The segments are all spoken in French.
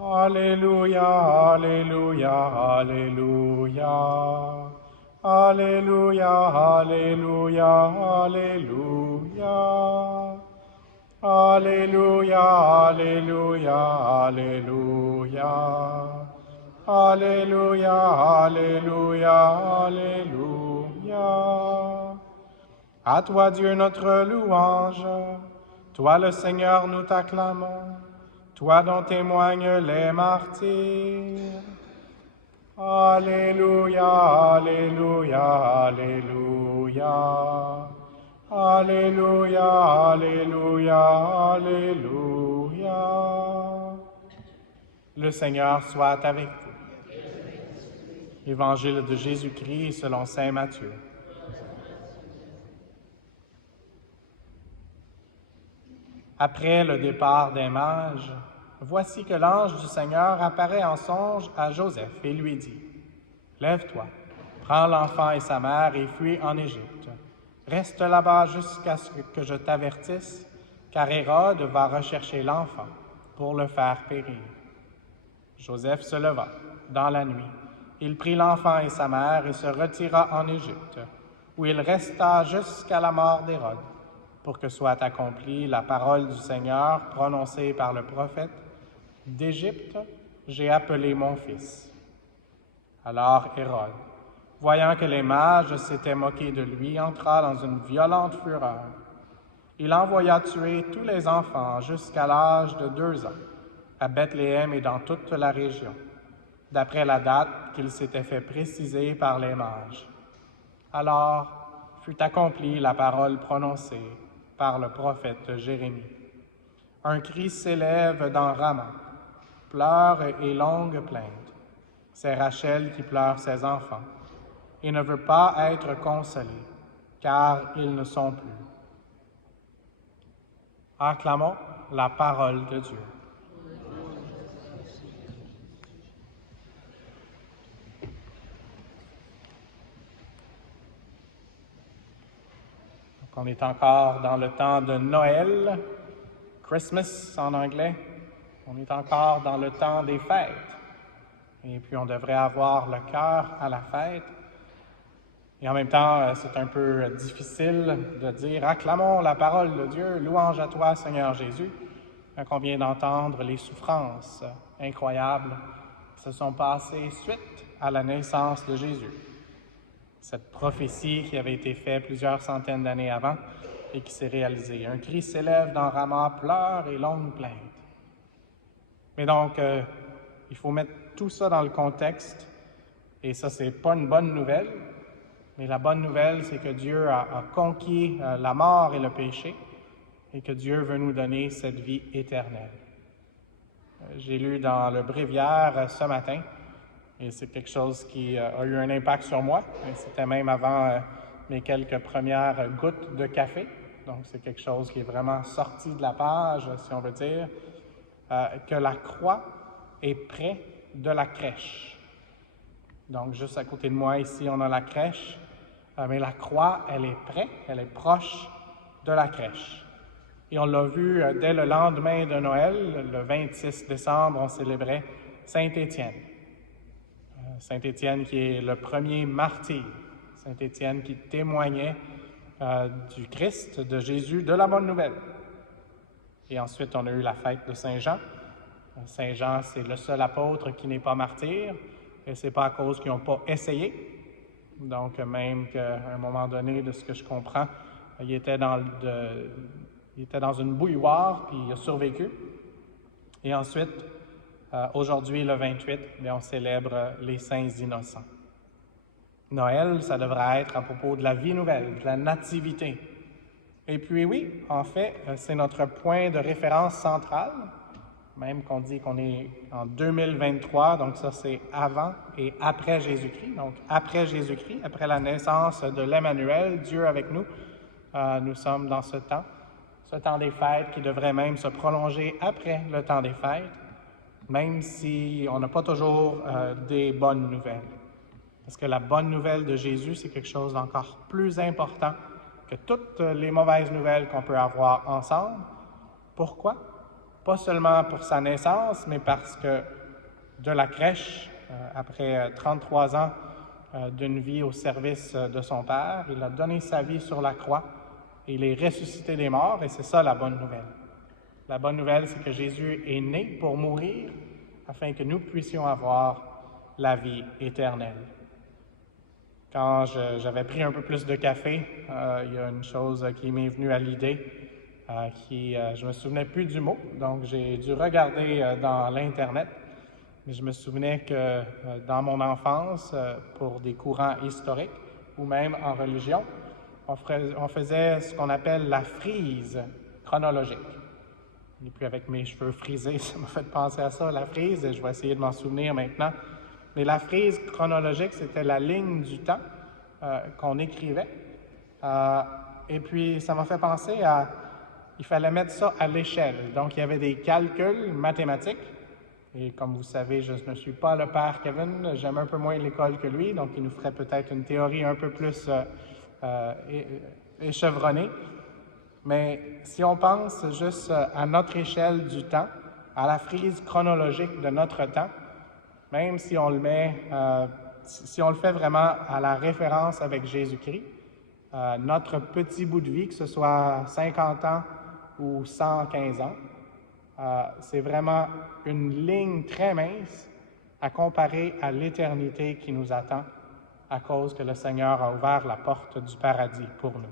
Alléluia, Alléluia, Alléluia. Alléluia, Alléluia, Alléluia. Alléluia, Alléluia, Alléluia. Alléluia, Alléluia, Alléluia. À toi, Dieu, notre louange. Toi, le Seigneur, nous t'acclamons. Toi dont témoignent les martyrs. Alléluia, Alléluia, Alléluia. Alléluia, Alléluia, Alléluia. Le Seigneur soit avec vous. Évangile de Jésus-Christ selon saint Matthieu. Après le départ des mages, voici que l'ange du Seigneur apparaît en songe à Joseph et lui dit: « Lève-toi, prends l'enfant et sa mère et fuis en Égypte. Reste là-bas jusqu'à ce que je t'avertisse, car Hérode va rechercher l'enfant pour le faire périr. » Joseph se leva dans la nuit. Il prit l'enfant et sa mère et se retira en Égypte, où il resta jusqu'à la mort d'Hérode, pour que soit accomplie la parole du Seigneur prononcée par le prophète: « D'Égypte, j'ai appelé mon fils. » Alors Hérode, voyant que les mages s'étaient moqués de lui, entra dans une violente fureur. Il envoya tuer tous les enfants jusqu'à l'âge de 2 ans, à Bethléem et dans toute la région, d'après la date qu'il s'était fait préciser par les mages. Alors fut accomplie la parole prononcée par le prophète Jérémie. Un cri s'élève dans Rama, pleurs et longues plaintes. C'est Rachel qui pleure ses enfants et ne veut pas être consolée, car ils ne sont plus. Acclamons la parole de Dieu. On est encore dans le temps de Noël, Christmas en anglais. On est encore dans le temps des fêtes. Et puis on devrait avoir le cœur à la fête. Et en même temps, c'est un peu difficile de dire « Acclamons la parole de Dieu, louange à toi, Seigneur Jésus », quand on vient d'entendre les souffrances incroyables qui se sont passées suite à la naissance de Jésus. Cette prophétie qui avait été faite plusieurs centaines d'années avant et qui s'est réalisée. Un cri s'élève dans Rama, pleurs et longues plaintes. Mais donc, il faut mettre tout ça dans le contexte, et ça, c'est pas une bonne nouvelle, mais la bonne nouvelle, c'est que Dieu a conquis la mort et le péché, et que Dieu veut nous donner cette vie éternelle. J'ai lu dans le Bréviaire ce matin, et c'est quelque chose qui a eu un impact sur moi. C'était même avant mes quelques premières gouttes de café. Donc, c'est quelque chose qui est vraiment sorti de la page, si on veut dire, que la croix est près de la crèche. Donc, juste à côté de moi, ici, on a la crèche. Mais la croix, elle est près, elle est proche de la crèche. Et on l'a vu dès le lendemain de Noël, le 26 décembre, on célébrait Saint-Étienne. Saint-Étienne qui est le premier martyr, Saint-Étienne qui témoignait du Christ, de Jésus, de la bonne nouvelle. Et ensuite, on a eu la fête de Saint-Jean. Saint-Jean, c'est le seul apôtre qui n'est pas martyr, et c'est pas à cause qu'ils n'ont pas essayé. Donc, même qu'à un moment donné, de ce que je comprends, il était dans une bouilloire, puis il a survécu. Et ensuite, aujourd'hui, le 28, on célèbre les saints innocents. Noël, ça devrait être à propos de la vie nouvelle, de la nativité. Et puis oui, en fait, c'est notre point de référence central, même qu'on dit qu'on est en 2023, donc ça c'est avant et après Jésus-Christ. Donc après Jésus-Christ, après la naissance de l'Emmanuel, Dieu avec nous, nous sommes dans ce temps des fêtes qui devrait même se prolonger après le temps des fêtes, même si on n'a pas toujours des bonnes nouvelles. Parce que la bonne nouvelle de Jésus, c'est quelque chose d'encore plus important que toutes les mauvaises nouvelles qu'on peut avoir ensemble. Pourquoi? pas seulement pour sa naissance, mais parce que de la crèche, après 33 ans d'une vie au service de son Père, il a donné sa vie sur la croix et il est ressuscité des morts, et c'est ça la bonne nouvelle. La bonne nouvelle, c'est que Jésus est né pour mourir afin que nous puissions avoir la vie éternelle. Quand j'avais pris un peu plus de café, il y a une chose qui m'est venue à l'idée, je me souvenais plus du mot, donc j'ai dû regarder dans l'Internet. Mais je me souvenais que dans mon enfance, pour des courants historiques ou même en religion, on faisait ce qu'on appelle la frise chronologique. Je n'ai plus avec mes cheveux frisés, ça m'a fait penser à ça, la frise, et je vais essayer de m'en souvenir maintenant. Mais la frise chronologique, c'était la ligne du temps qu'on écrivait. Et puis, ça m'a fait penser il fallait mettre ça à l'échelle. Donc, il y avait des calculs mathématiques. Et comme vous savez, je ne suis pas le père Kevin, j'aime un peu moins l'école que lui, donc il nous ferait peut-être une théorie un peu plus échevronnée. Mais si on pense juste à notre échelle du temps, à la frise chronologique de notre temps, même si on le si on le fait vraiment à la référence avec Jésus-Christ, notre petit bout de vie, que ce soit 50 ans ou 115 ans, c'est vraiment une ligne très mince à comparer à l'éternité qui nous attend à cause que le Seigneur a ouvert la porte du paradis pour nous.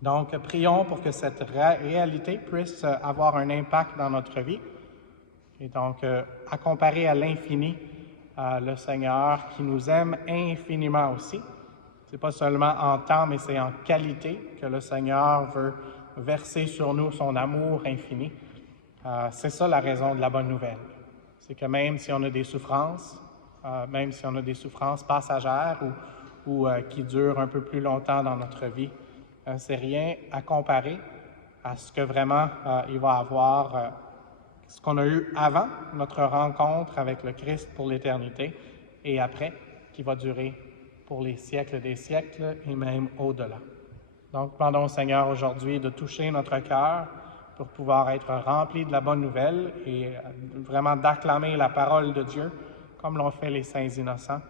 Donc, prions pour que cette réalité puisse avoir un impact dans notre vie. Et donc, à comparer à l'infini, le Seigneur qui nous aime infiniment aussi. Ce n'est pas seulement en temps, mais c'est en qualité que le Seigneur veut verser sur nous son amour infini. C'est ça la raison de la bonne nouvelle. C'est que même si on a des souffrances, passagères ou qui durent un peu plus longtemps dans notre vie, c'est rien à comparer à ce que vraiment il va avoir, ce qu'on a eu avant notre rencontre avec le Christ pour l'éternité et après, qui va durer pour les siècles des siècles et même au-delà. Donc, demandons au Seigneur aujourd'hui de toucher notre cœur pour pouvoir être remplis de la bonne nouvelle et vraiment d'acclamer la parole de Dieu comme l'ont fait les saints innocents.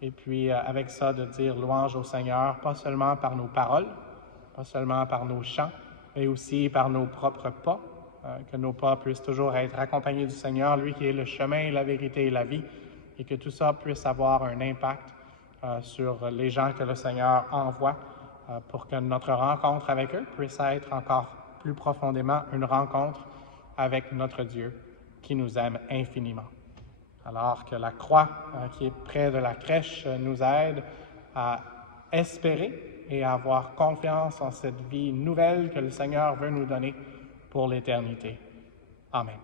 Et puis, avec ça, de dire louange au Seigneur, pas seulement par nos paroles, pas seulement par nos chants, mais aussi par nos propres pas, que nos pas puissent toujours être accompagnés du Seigneur, lui qui est le chemin, la vérité et la vie, et que tout ça puisse avoir un impact sur les gens que le Seigneur envoie pour que notre rencontre avec eux puisse être encore plus profondément une rencontre avec notre Dieu qui nous aime infiniment. Alors que la croix qui est près de la crèche nous aide à espérer et à avoir confiance en cette vie nouvelle que le Seigneur veut nous donner pour l'éternité. Amen.